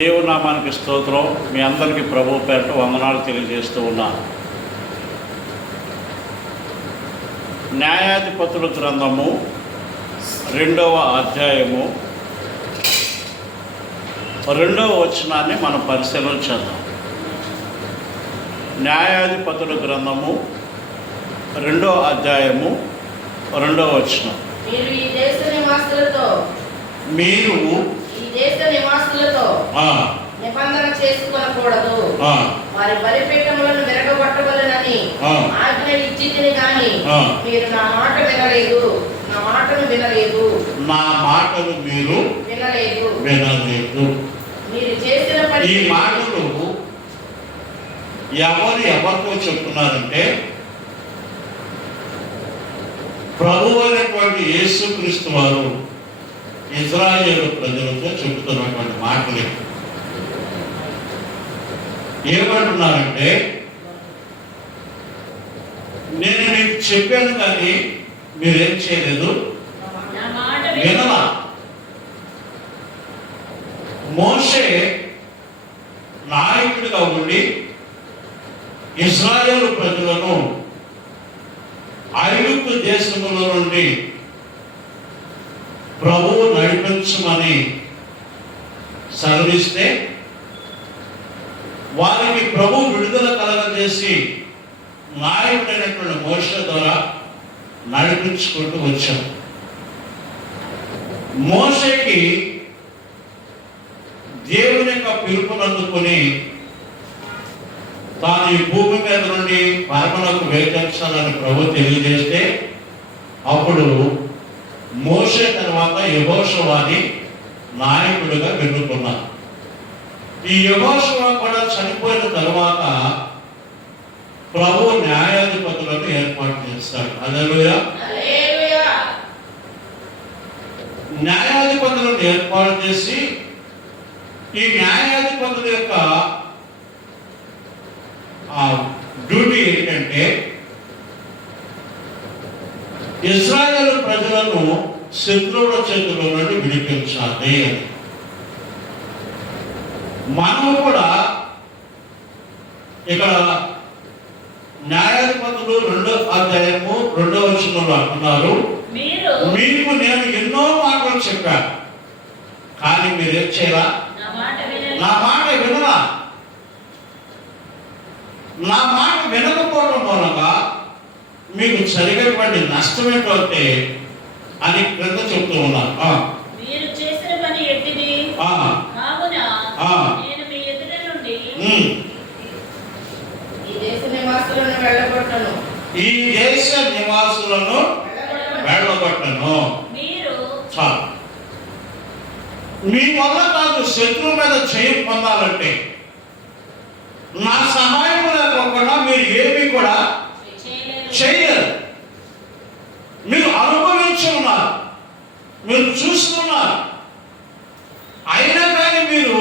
దేవునామానికి స్తోత్రం. మీ అందరికీ ప్రభు పేరట వందనాలు తెలియజేస్తూ ఉన్నాను. న్యాయాధిపతుల గ్రంథము 2వ అధ్యాయము 2వ వచనాన్ని మనం పరిశీలన చేద్దాం. న్యాయాధిపతుల గ్రంథము 2వ అధ్యాయము 2వ వచనం. మీరు ఈ దేశ నివాసులతో నిబంధన చేసుకొనకూడదు, వారి బలిపీఠములను విరగొట్టవలెనని ఆజ్ఞ ఇచ్చితిని గాని మీరు నా మాటను వినలేదు. మీరు చేసిన పని. ఈ మాటలు ఎవరితో చెప్తున్నారంటే ప్రభువు అయినటువంటి యేసుక్రీస్తు వారు ఇజ్రాయేలు ప్రజలతో చెబుతున్నటువంటి మాటలు. ఏమంటున్నారంటే, నేను మీకు చెప్పాను కానీ మీరేం చేయలేదు, వినలా. మోషే నాయకుడిగా ఉండి ఇజ్రాయేలు ప్రజలను ఐగుప్తు దేశములో నుండి ప్రభువు నడిపించమని సెలవిస్తే వారికి ప్రభు విడుదల కలగజేసి నాయకుడైనటువంటి మోషే ద్వారా నడిపించుకుంటూ వచ్చాం. మోషేకి దేవుని యొక్క పిలుపునందుకొని తాను ఈ భూమి మీద నుండి పరమలకు వేయించాలని ప్రభు తెలియజేస్తే అప్పుడు మోషే తర్వాత యెహోషువని నాయకుడిగా ఎన్నుకున్నారు. ఈ యెహోషువ కూడా చనిపోయిన తర్వాత ప్రభు న్యాయాధిపతులను ఏర్పాటు చేస్తాడు. హల్లెలూయా. న్యాయాధిపతులను ఏర్పాటు చేసి ఈ న్యాయాధిపతుల యొక్క డ్యూటీ ఏంటంటే ఇజ్రాయేలు ప్రజలను శత్రువుల చేతుల నుండి విడిపించాలి అని. మనము కూడా ఇక్కడ న్యాయాధిపతులు 2వ అధ్యాయము 2వ వచనంలో అంటున్నారు, మీకు నేను ఎన్నో మాటలు చెప్పాను కానీ మీరేం చేయరా, నా మాట వినరా. నా మాట వినకపోవడం మూలంగా మీకు జరిగేటువంటి నష్టం ఏంటంటే అని క్రింద చెప్తూ ఉన్నారు. మీరు చేసిన పని ఎట్టిది కావున నేను మీ ఎదుట నుండి ఈ దేశ నివాసులను వెళ్ళగొట్టను. మీరు మీ వల్ల కాదు శత్రువు మీద జయం పొందాలంటే నా సహాయం లేకుండా మీరు ఏమీ కూడా చేయలేరు. మీరు అనుభవించి ఉన్నారు, మీరు చూస్తున్నారు, అయినా కానీ మీరు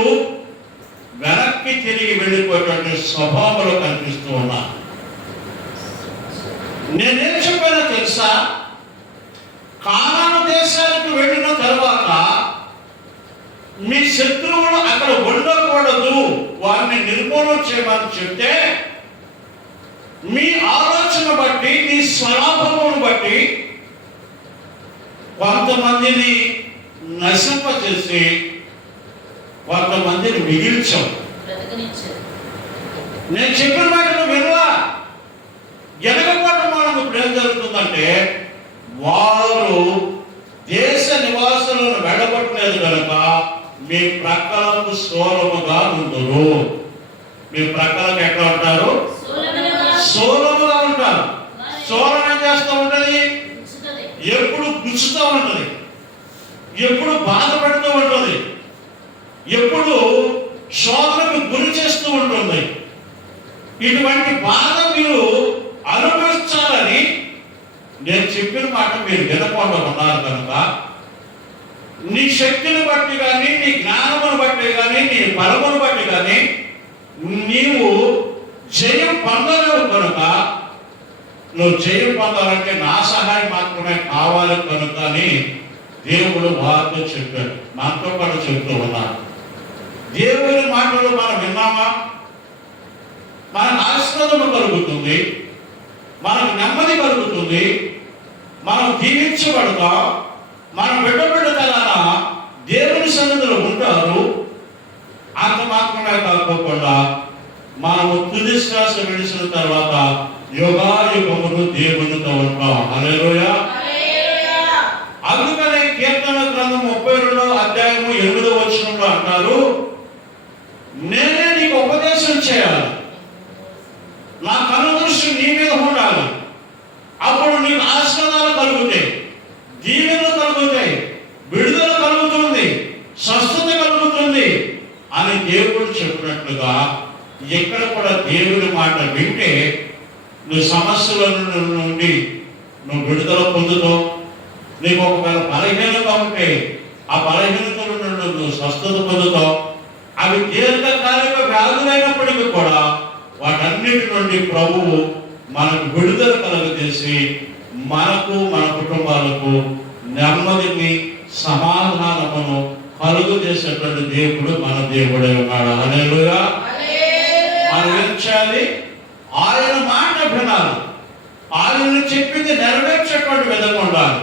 వెనక్కి తిరిగి వెళ్ళిపోయేటువంటి స్వభావంలో కనిపిస్తూ ఉన్నారు. నేనేం చెప్పానో తెలుసా, కానాను దేశానికి వెళ్ళిన తర్వాత మీ శత్రువులు అక్కడ ఉండకూడదు, వారిని నిర్మూలన చేయమని చెప్తే మీ ఆలోచన బట్టి, మీ స్వలాభమును బట్టి కొంతమందిని నశింపచేసి కొంతమందిని మిగిల్చాం. నేను చెప్పిన మాటను వినలా. ఎనకపోవడం వల్ల ఇప్పుడు ఏం జరుగుతుందంటే వారు దేశ నివాసులను వెళ్ళగొట్టలేదు కనుక మీ ప్రక్కలకు సోలముగా ఉందరు. మీ ప్రక్కలకు ఎట్లా ఉంటారు? సోలముగా ఉంటారు. సోలం ఏం చేస్తూ ఉంటుంది? ఎప్పుడు గుచ్చుతూ ఉంటుంది, ఎప్పుడు బాధ పెడుతూ ఉంటుంది, ఎప్పుడు శోధనకు గురి చేస్తూ ఉంటుంది. ఇటువంటి బాధ మీరు అనుభవించాలని నేను చెప్పిన మాట మీరు వినకుండా ఉన్నారు కనుక నీ శక్తిని బట్టి కానీ, నీ జ్ఞానమును బట్టి కానీ, నీ బలమును బట్టి కానీ నీవు జయం పొందలేవు కనుక, నువ్వు జయం పొందాలంటే నా సహాయం మాత్రమే కావాలి కనుక అని దేవుడు వారితో చెప్పాడు, మనతో కూడా చెప్తూ ఉన్నారు. దేవుని మాటలు మనం విన్నామా? మనకు ఆశీర్వాదం కలుగుతుంది, మనకు నెమ్మది కలుగుతుంది, మనం దీవించబడతాం, మన బిడ్డలారా దేవుని సన్నిధిలో ఉంటారు. అంత మాత్రమే కాకుండా మనము తుది శ్వాస విడిచిన తర్వాత యుగాయుగములు దేవునితో ఉంటాం. హల్లెలూయా. అందుకనే కీర్తన గ్రంథం 32వ అధ్యాయము 8వ వచనంలో అంటారు, నేనే నీకు ఉపదేశం చేయాలి, నా కనుదృష్టి నీ మీద ఉండాలి, అప్పుడు నీకు ఆశీర్వాదాలు కలుగుతాయి, దీవెనలు కలుగుతాయి, విడుదల కలుగుతుంది, స్వస్థత కలుగుతుంది అని దేవుడు చెప్పినట్లుగా ఎక్కడ కూడా దేవుని మాట వింటే నువ్వు సమస్యల నుండి నువ్వు విడుదల పొందుతావు. నీకు ఒకవేళ బలహీనత ఉంటే ఆ బలహీనతల నుండి నువ్వు స్వస్థత పొందుతావు. అవి దీర్ఘకాలిక వ్యాధులైనప్పటికీ కూడా వాటన్నిటి నుండి ప్రభువు మనకు విడుదల కలుగజేసి మనకు మన కుటుంబాలకు నెమ్మదిని సమాధానమును కలుగు చేసేటువంటి దేవుడు మన దేవుడే ఉన్నాడు. హల్లెలూయా. మనం ఏం చేయాలి? ఆయన మాట వినాలి, ఆయన చెప్పింది నెరవేర్చేటువంటి విధంగా ఉండాలి.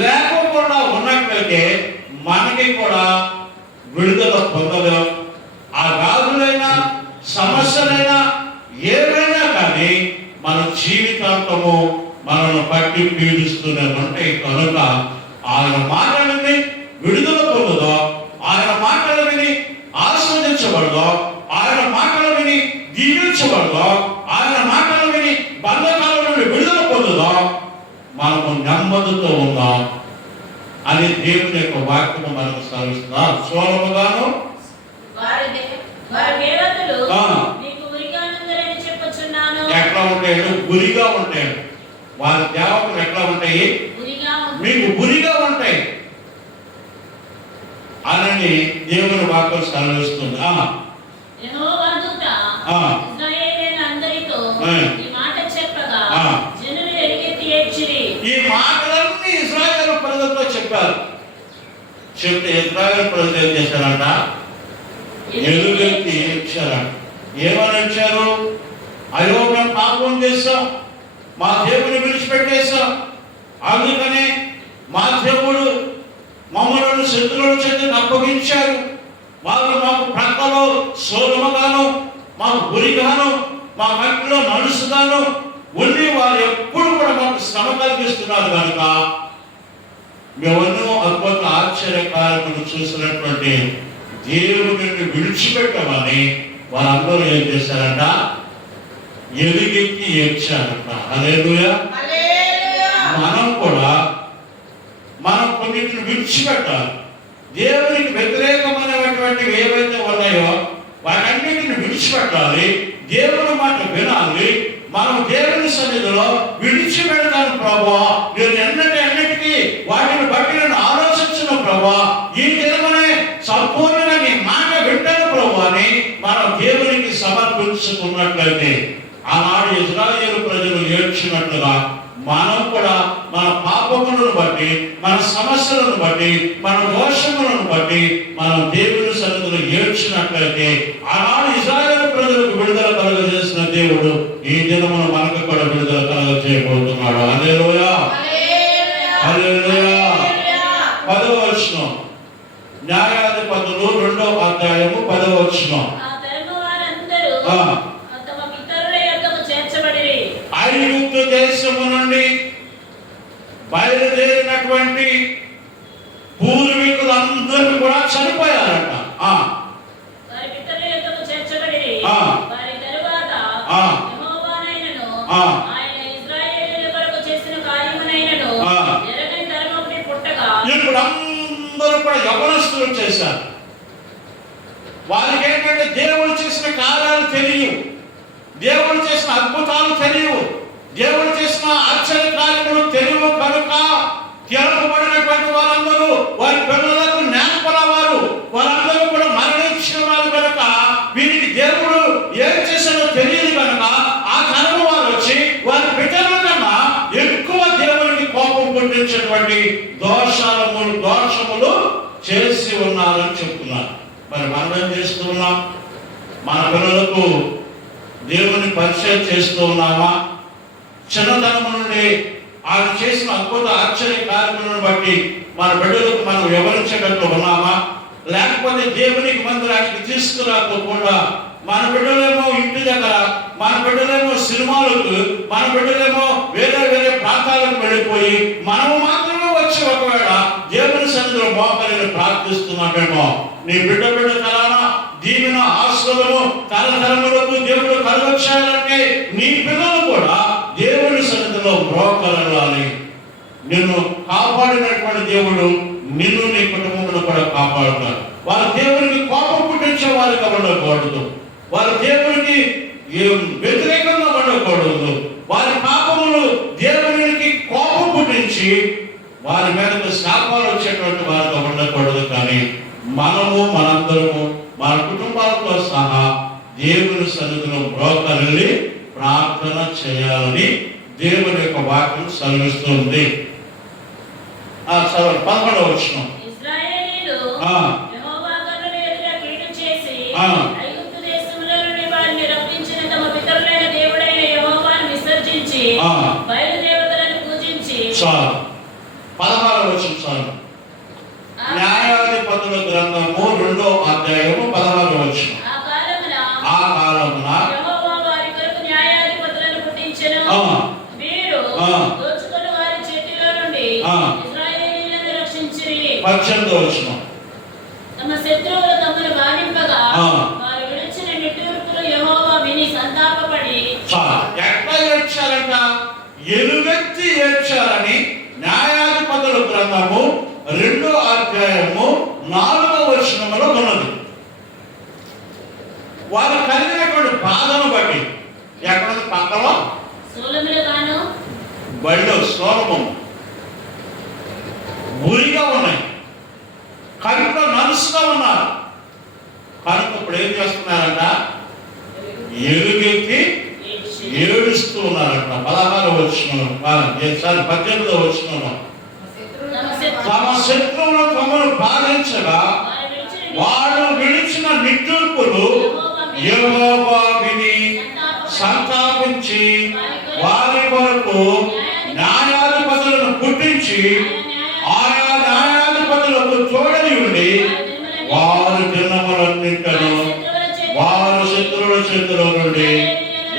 లేకుండా ఉన్నట్లయితే మనకి కూడా విడుదల పొందలేం. ఆ వ్యాధులైనా సమస్యలైనా ఏవైనా కానీ మన జీవితాంతము మనల్ని పట్టి పీడిస్తూనే ఉంటాయి. కనుక ఆయన మాటలు విని విడుదల పొందుదో, ఆయన మాటలు విని ఆస్వాదించబడదో, ఆయన మాటలు విని దీవించబడదో, ఆయన మాటలు విని బంధకాల నుండి విడుదల పొందుదో మనము నెమ్మదితో ఉందాం అని దేవుని యొక్క వాక్యము మనకు సెలవిస్తున్నారు. సోలొమోను ఎట్లా ఉంటాయి? గురిగా ఉంటాయి. వారి దేవతలు ఎట్లా ఉంటాయి? మీకు గురిగా ఉంటాయి అని దేవుని వాక్యం సెలవిస్తుంది. ఈ మాటలన్నీ ఇశ్రాయేలు ప్రజలతో చెప్పారు. చెప్తే ఇశ్రాయేలు ప్రజలు ఏం చేశారంట? ఎలుగెత్తి ఏడ్చారంట. ఏమని ఏడ్చారు? అయ్యో మేము పాపం చేస్తాం, మా దేవుని విడిచిపెట్టేస్తాం, అందుకనే మా దేవుడు మమ్మల్ని శత్రువుల చేతికి అప్పగించారు. వాళ్ళు మాకు ప్రక్కలో సోలముగాను, మాకు గురిగాను, మా మట్టిలో నలుసుగాను ఉండి వారు ఎప్పుడు కూడా మాకు శ్రమ కలిగిస్తున్నారు. కనుక మేమెన్నో అద్భుత ఆశ్చర్యకార్యములు చూసినటువంటి దేవుడిని విడిచిపెట్టమని వారందరూ ఏం చేశారంట? ఎలుగెత్తి ఏడ్చారంట. హల్లెలూయా. మనం కూడా మనం కొన్నిటిని విడిచిపెట్టాలి. దేవునికి వ్యతిరేకమైనటువంటివి ఏవైతే ఉన్నాయో వాటన్నిటిని విడిచిపెట్టాలి. దేవుని మాట వినాలి. మనం దేవుని సన్నిధిలో విడిచిపెడతాను ప్రభువా, నేను అన్నిటికీ వాటిని బట్టి నేను ఆలోచించిన ప్రభువా, ఈ దినమనే సంపూర్ణంగా నీ మాట వింటాను ప్రభువా అని మనం దేవునికి సమర్పించుకున్నట్లయితే ఆనాడు ఇశ్రాయేలు ప్రజలు ఏడ్చినట్లుగా మనం కూడా మన పాపములను బట్టి, మన సమస్యలను బట్టి, మన దోషములను బట్టి మనం దేవుని సన్నిధిలో ఏడ్చినట్లయితే ఆనాడు ఇశ్రాయేలు ప్రజలకు విడుదల కలుగజేసిన దేవుడు ఈ దినమున మనకు కూడా విడుదల కలుగజేయబోతున్నాడు. హల్లెలూయా. హల్లెలూయా. 10వ వచనం, న్యాయాధిపతులు 2వ అధ్యాయము 10వ వచనం. ఐగుప్తు దేశము నుండి బయలుదేరినటువంటి పూర్వీకులందరూ కూడా చనిపోయారట. ఇప్పుడు అందరూ కూడా యవనస్తులు చేశారు. వాళ్ళకి ఏంటంటే దేవుడు చేసిన కార్యాలు తెలియవు, దేవుడు చేసిన అద్భుతాలు తెలియవు, దేవుడు చేసిన ఆశ్చర్య కార్యములు తెలియవు. కనుక తిరగబడినటువంటి వారందరూ వారి పిల్లలకు నేర్పలవారు, వారందరూ కూడా మరణించిన వారు కనుక వీరికి దేవుడు ఏం చేశాడో తెలియదు. కనుక ఆ తరము వారు వచ్చి వారి బిడ్డల కన్నా ఎక్కువ దేవునికి కోపం పుట్టించేటువంటి దోషములు చేసి ఉన్నారని చెప్తున్నారు. మరి మనం ఏం చేస్తూ ఉన్నాం? మన పిల్లలకు దేవుని పరిచయం చేస్తూ ఉన్నామా? చిన్నతనం నుండి ఆయన చేసిన అద్భుత ఆశ్చర్య కార్యక్రమాలను బట్టి మన బిడ్డలకు మనం వివరించేటట్లు ఉన్నామా? లేకపోతే దేవునికి మందిరానికి తీసుకురాకుండా మన బిడ్డలేమో ఇంటి దగ్గర, మన బిడ్డలేమో సినిమాలకు, మన బిడ్డలేమో వేరే వేరే ప్రాంతాలకు వెళ్ళిపోయి మనము మాత్రమే వచ్చి ఒకవేళ దేవుని సన్నిధిలో మోకరిని ప్రార్థిస్తున్నామేమో. నీ బిడ్డ తరాన దీవెన ఆశీర్వాదము తరతరములకు దేవుడు కలుగచేయాలంటే నీ పిల్లలు కూడా దేవుని సన్నిధిలో మోకరిల్లాలి. నిన్ను కాపాడినటువంటి దేవుడు నిన్ను నీ కుటుంబంలో కూడా కాపాడుతాడు. వారు దేవునికి కోపం పుట్టించే వారిగా ఉండకూడదు. వారు దేవునికి వ్యతిరేకంగా ఉండకూడదు. వారి పాపములు దేవునికి కోపం పుట్టించి వారి మీదకు శాపాలు వచ్చేటువంటి వారిగా ఉండకూడదు. కానీ మనందరము మన కుటుంబాలతో సహా దేవుని సన్నిధిలో మోకరిల్లి ప్రార్థన చేయాలని దేవుని యొక్క వాక్యం సెలవిస్తుంది. 11వ వచనం. ఇశ్రాయేలీయులు యెహోవా కన్నుల ఎదుట కీడు చేసి ఐగుప్తు దేశంలో నుండి వారిని రప్పించిన తమ పితరులైన దేవుడైన యెహోవాను విసర్జించి బయలు దేవతలను పూజించి 16వ వచనం. న్యాయాధిపతుల గ్రంథము 2వ అధ్యాయము 16వ వచనం. ఆ కాలమున యెహోవా వారి కొరకు న్యాయాధిపతులను పుట్టించెను. వీరు దోచుకున్న వారి చేతిలో నుండి ఇశ్రాయేలీయులను రక్షించిరి. 18వ వచనం. తమ శత్రువులు తమను బాధింపగా వారు విడిచిన నిట్టూర్పులు యెహోవా విని సంతాపపడి ఎట్లా ఏడ్చారంట? ఎలుగెత్తి ఏడ్చారని న్యాయాధిపతుల గ్రంథము 2వ అధ్యాయము 4వ వచనములో ఉన్నది. వారు కలిగినటువంటి బాధను బట్టి ఎక్కడ పక్కలో సోలములుగాను బళ్ళు సోలము ఊరిగా ఉన్నాయి, కడుపులో నలుసుగా ఉన్నారు. కనుక ఇప్పుడు ఏం చేస్తున్నారంట? ఎలుగెత్తి ఏడుస్తూ ఉన్నారంట. 16వ వచనం 18వ వచనం. తమ శత్రువులు తమను బాధించగా వారు విడిచిన నిట్టూర్పులు యెహోవా విని సంతాపించి వారి కొరకు న్యాయాధిపతులను పుట్టించి ఆయా న్యాయాధిపతులకు తోడని ఉండి వారు దినములన్నింటిను వారు శత్రువుల చేతిలో నుండి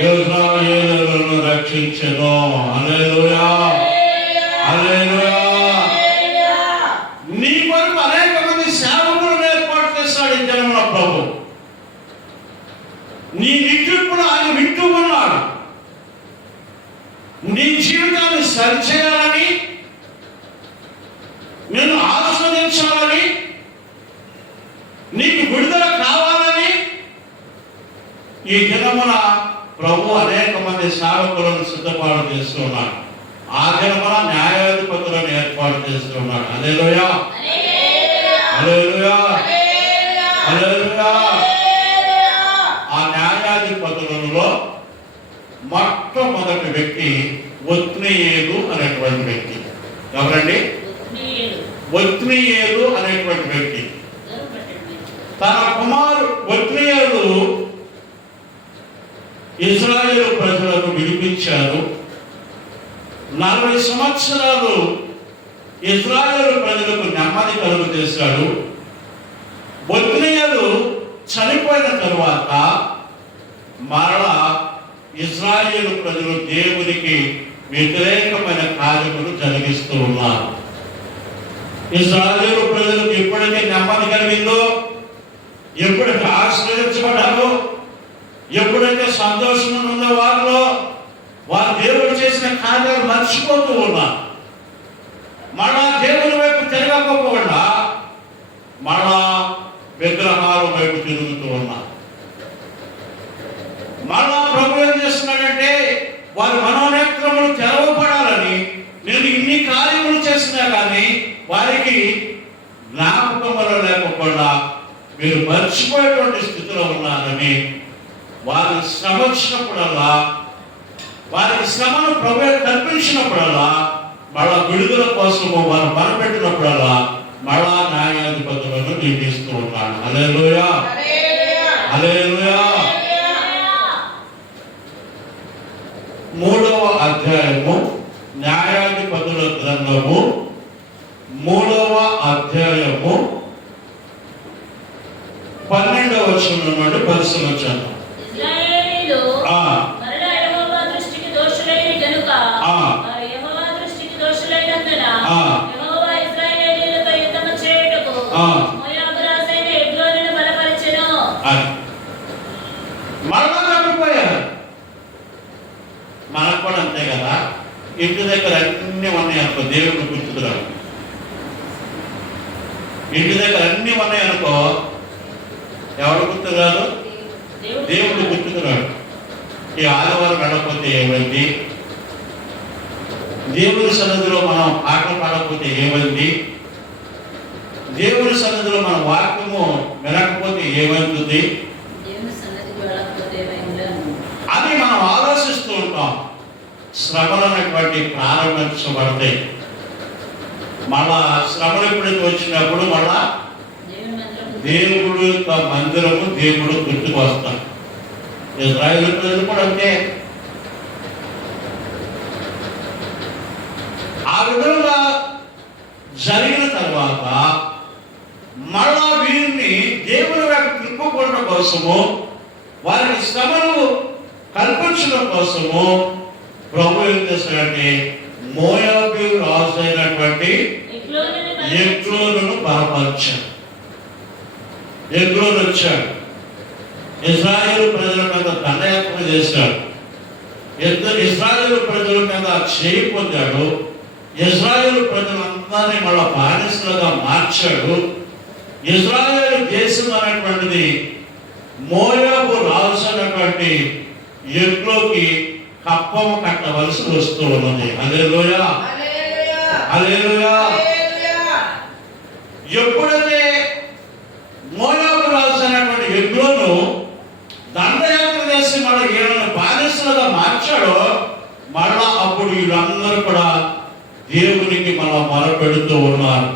ఇశ్రాయేలులను రక్షించెను. హల్లెలూయా, హల్లెలూయా. నీ కొరకు అనేక మంది సేవకులను ఏర్పాటు చేస్తాడు ఈ జనముల ప్రభు. నీ నిట్టూర్పులు ఆయన వింటూ ఉన్నాడు. నీ జీవితాన్ని సరిచేయాలని, నేను ఆస్వాదించాలని, నీకు విడుదల కావాలని ఈ దినమున ప్రభు అనేక మంది సేవకులను సిద్ధపాటు చేస్తున్నాడు. ఆ దినమున న్యాయాధిపతులను ఏర్పాటు చేస్తున్నాడు. హల్లెలూయా, హల్లెలూయా, హల్లెలూయా. ఆ న్యాయాధిపతులలో మొట్టమొదటి వ్యక్తి ఒత్నీయేలు అనేటువంటి వ్యక్తి. ఎవరండి? ఒత్నీయేలు అనేటువంటి వ్యక్తి. తన కుమారు ఒత్నీయేలు ఇశ్రాయేలు ప్రజలను విడిపించారు. 40 సంవత్సరాలు ఇశ్రాయేలు ప్రజలకు నెమ్మది కలుగు చేశాడు. ఒత్నీయేలు చనిపోయిన తరువాత మరలా ఇశ్రాయేలు ప్రజలు దేవునికి వ్యతిరేకమైన కార్యములు జరిగిస్తూ ఉన్నారు. ఇశ్రాయేలు ప్రజలకు ఎప్పుడైతే నెమ్మది కలిగిందో, ఎప్పుడైతే ఆశీర్వదించబడ్డారో, ఎప్పుడైతే సంతోషం ఉందో వారిలో వారు దేవుడు చేసిన కార్యాలు మర్చిపోతూ ఉన్నారు. మళ్ళా దేవుని వైపు తిరగకపోకుండా మళ్ళా విగ్రహాల వైపు తిరుగుతూ ఉన్నారు. మళ్ళా ప్రభు ఏం చేస్తున్నాడంటే వారి మనోనేత్రములు తెరవబడాలని, నేను ఇన్ని కార్యములు చేసినా కానీ వారికి జ్ఞాపకములు లేకుండా మీరు మర్చిపోయేటువంటి స్థితిలో ఉన్నారని, వారికి శ్రమ వచ్చినప్పుడల్లా, వారికి శ్రమను ప్రభు కల్పించినప్పుడల్లా, మళ్ళా విడుదల కోసము వారు మొరపెట్టినప్పుడల్లా మళ్ళా న్యాయాధిపతులను నియమిస్తూ ఉన్నాడు. హల్లెలూయా, హల్లెలూయా. 3వ అధ్యాయము న్యాయాధిపతుల గ్రంథము 3వ అధ్యాయము 12వ వచనం నుండి పరిశీలన చేద్దాం. ఇశ్రాయేలీయులు మరలా యెహోవా దృష్టికి దోషులైన గనుక యెహోవా దృష్టికి దోషులైనందున యెహోవా ఇశ్రాయేలీయులతో యుద్ధము చేయుటకు మోయాబు రాజైన ఎగ్లోనును బలపరిచెను. మరలా తప్పిపోయారు. మనకు కూడా అంతే కదా. ఇంటి దగ్గర అన్ని ఉన్నాయనుకో దేవుడిని గుర్తుకురాడు. ఇంటి దగ్గర అన్ని ఉన్నాయనుకో ఎవరు గుర్తురాడు? దేవుడు గుర్తుకురాడు. ఈ ఆదివారం వెళ్ళకపోతే ఏమైంది, దేవుడి సన్నిధిలో మనం పాటలు పాడకపోతే ఏమైంది, దేవుడి సన్నిధిలో మన వాక్యము వినకపోతే ఏమవుతుంది అని మనం ఆలోచిస్తూ ఉంటాం. శ్రమలు అనేటువంటి ప్రారంభించబడతాయి. మళ్ళా శ్రమలు ఎప్పుడైతే వచ్చినప్పుడు మళ్ళా దేవుడు యొక్క మందిరము దేవుడు గుర్తుకు వస్తాడు. ఇశ్రాయేలు ప్రజలు కూడా అంతే. ఆ విధంగా జరిగిన తర్వాత మళ్ళా వీరిని దేవుని వైపు తిప్పుకోవడం కోసము, వారికి శ్రమలు కల్పించడం కోసము ప్రభు ఏం చేశాడంటే మోయాబు రాజు అయినటువంటి ఎగ్లోనును బలపరిచాడు. ఎగ్లోను వచ్చాడు, ఇశ్రాయేలు ప్రజల మీద దండయాత్ర చేశాడు. ఇశ్రాయేలు ప్రజల మీద చేయి పొందాడు. ఇశ్రాయేలు ప్రజలందరినీ మళ్ళా బానిసలుగా మార్చాడు. ఇశ్రాయేలు దేశం అనేటువంటిది మోయాబు రాజు అనేటువంటి ఎగ్లోకి కప్పము కట్టవలసి వస్తూ ఉన్నది. హల్లెలూయా, హల్లెలూయా. ఎప్పుడైతే మోయాబు రాజు అనేటువంటి ఎగ్లోను దండయాత్ర చేసి మళ్ళీ వీళ్ళని బానిసలుగా మార్చాడో మళ్ళా అప్పుడు వీళ్ళందరూ కూడా దేవునికి మళ్ళా మొరపెడుతూ ఉన్నారు.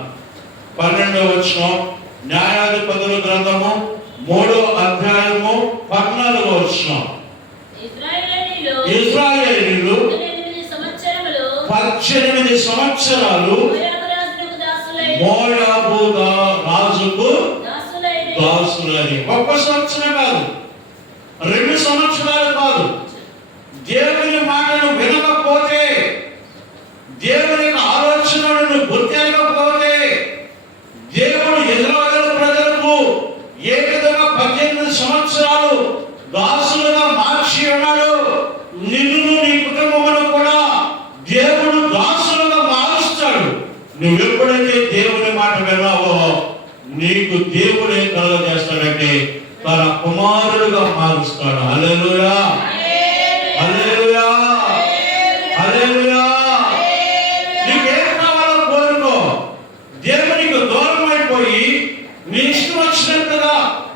12వ వచనం న్యాయాధిపతుల గ్రంథము 3వ అధ్యాయము 14వ వచనం. ఇశ్రాయేలీయులు 18 సంవత్సరాలు మోయాబు రాజుకు దాసులని. ఒక్క సంవత్సరం కాదు, 2 సంవత్సరాలు కాదు. దేవుని మాటను వినకపోతే, దేవుని ఆలోచనలను గుర్తించకపోతే, దేవుడు ఇశ్రాయేలు ప్రజలకు ఏ విధంగా 18 సంవత్సరాలు దాసులుగా మార్చి ఉన్నాడు, నిన్ను నీ కుటుంబమును కూడా దేవుడు దాసులుగా మారుస్తాడు. నువ్వు ఎప్పుడైతే దేవుని మాట విన్నావో నీకు దేవుడు ఏం కలుగజేస్తాడంటే తన కుమారుడుగా మారుస్తాడు. హల్లెలూయా, హల్లెలూయా, హల్లెలూయా. నీకేం కావాలో కోరుకో. దేవునికి దూరం అయిపోయి నీ ఇష్టం వచ్చినట్టుగా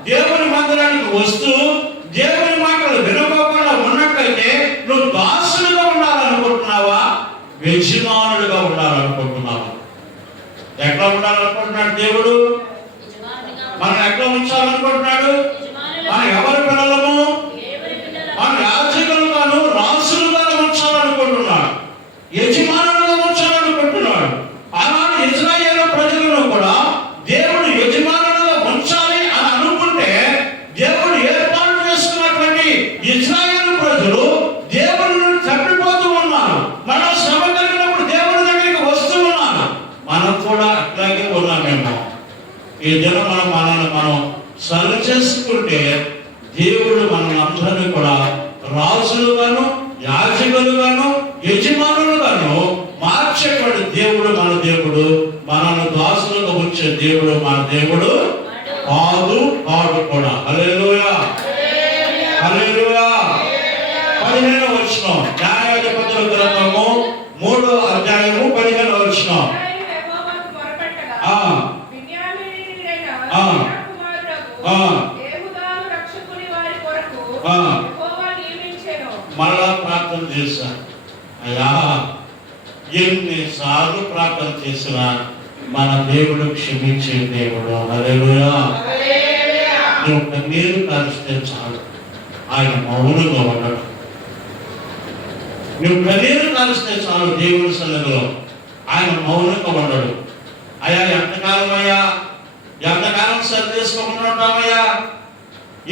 దేవుని మందిరానికి వస్తూ దేవుని మాటలు వినకోకుండా ఉన్నట్లయితే నువ్వు దాసులుగా ఉండాలనుకుంటున్నావా, యజమానులుగా ఉండాలనుకుంటున్నావా? ఎట్లా ఉండాలనుకుంటున్నాడు దేవుడు? మనం ఎట్లా ఉంచాలనుకుంటున్నాడు? మనం ఎవరి పిల్లలము? మన యాజకులుగాను రాసులుగాను ఉంచాలనుకుంటున్నాడు, యజమానులుగా ఉంచాలనుకుంటున్నాడు. అలాంటి ఇశ్రాయేలు ప్రజలను కూడా దేవుడు యజమానులుగా ఉంచాలి అని అనుకుంటే దేవుడు ఏర్పాటు చేసుకున్నటువంటి ఇశ్రాయేలు ప్రజలు దేవుడి నుండి తప్పిపోతూ ఉన్నారు. మనం శ్రమ కలిగినప్పుడు దేవుడి దగ్గరికి వస్తూ ఉన్నారు. మనం కూడా అట్లాగే ఉన్నామేమో. ఈ దినం మనం సరి చేసుకుంటే దేవుడు మనల్ని కూడా రాజులుగాను యాజకులుగాను యజమానులుగాను మార్చేటువంటి దేవుడు మన దేవుడు. మనల్ని దాసులుగా ఉంచే దేవుడు మన దేవుడు కాదు కూడా. హల్లెలూయా, హల్లెలూయా. 15వ వచనం న్యాయాధిపతుల గ్రంథము 3వ అధ్యాయము 15వ వచనం. మళ్ళా ప్రార్థన చేశాను. అయ్యా ఎన్నిసార్లు ప్రార్థన చేసినా మన దేవుడు క్షమించే దేవుడు. హల్లెలూయా. నువ్వు కన్నీరు కాల్స్తే చాలు, ఆయన మౌనంగా ఉండడు. నువ్వు కన్నీరు కాల్స్తే చాలు దేవుడి సన్నిధిలో ఆయన మౌనంగా ఉండడు. అయ్యా ఎంతకాలం అయ్యా, ఎంతకాలం సరి చేసుకోకుండా ఉంటామయ్యా,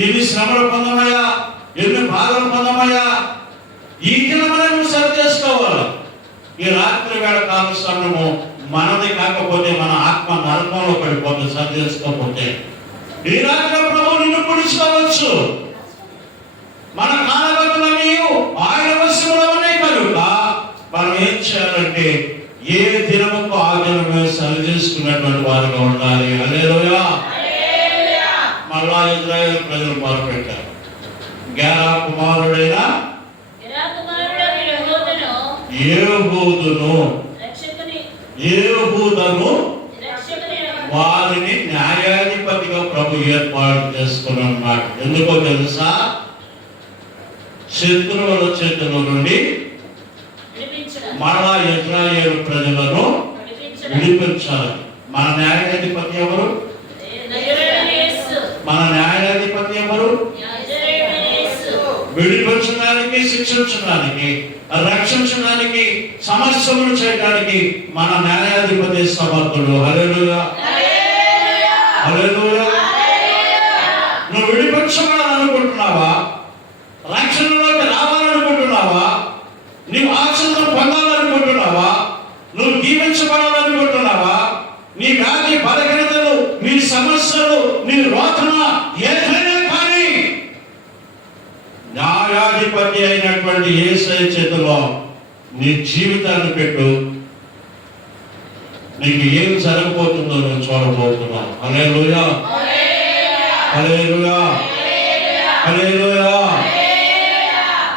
ఎన్ని శ్రమలు పొందమయ్యా, ఎన్ని బాధలు పొందమయ్యా, ఈ దినమనే నువ్వు సరి చేసుకోవాలి. ఈ రాత్రి వేళ కాల సమయము మనది కాకపోతే మన ఆత్మ నరకంలో పడిపోతుంది సరి చేసుకోకపోతే. ఈ రాత్రి ప్రభు నిన్ను పుడుచుకోవచ్చు. మన కాలగతులన్నీ ఆయన వశంలో ఉన్నాయి కనుక మనం ఏం చేయాలంటే ఏ దినముకు ఆ దినమే సరి చేసుకున్నటువంటి వారిగా ఉండాలి. హల్లెలూయా. మళ్ళా ఇశ్రాయేలు ప్రజలు మొదలుపెట్టారు. గెరా కుమారుడైన ఏహూదును వారిని న్యాయాధిపతిగా ప్రభు ఏర్పాటు చేసుకుని ఉన్నాడు. ఎందుకో తెలుసా? శత్రువుల చేతుల నుండి మరలా ఇశ్రాయేలు ప్రజలను విడిపించాలి. మన న్యాయాధిపతి ఎవరు? మన న్యాయాధిపతి ఎవరు? విడిపించడానికి, శిక్షించడానికి, రక్షించడానికి, సమస్యలను చేయడానికి మన న్యాయాధిపతి సమర్థుడు. హల్లెలూయా. హల్లెలూయా. నువ్వు విడిపించబడాలనుకుంటున్నావా? రక్షణలోకి రావాలనుకుంటున్నావా? నీవు ఆశలను పొందాలనుకుంటున్నావా? నువ్వు దీవించబడాలనుకుంటున్నావా? నీ వ్యాధి, బలహీనతలు, నీ సమస్యలు, నీ రోదన ఏదైనా కానీ న్యాయాధిపతి అయినటువంటి యేసయ్య చేతిలో నీ జీవితాన్ని పెట్టు. నీకు ఏం జరగబోతుందో నువ్వు చూడబోతున్నావు. హల్లెలూయా. హల్లెలూయా. హల్లెలూయా.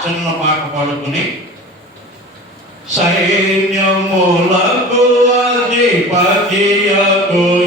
చిన్న పాట పాడుకుని సైన్యములకు అధిపతియగు